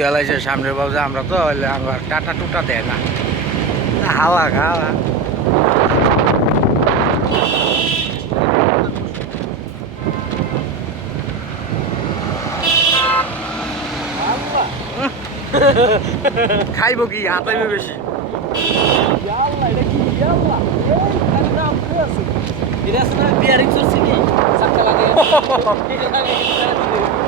এলাইছে সামনের বাবু আমরা তো হইলে আমার টাটা টুটা দেয় না। হাওয়া খাওয়া খাইব কি? হাতাইব বেশি। এটা বিয়ারিং চলছে কি?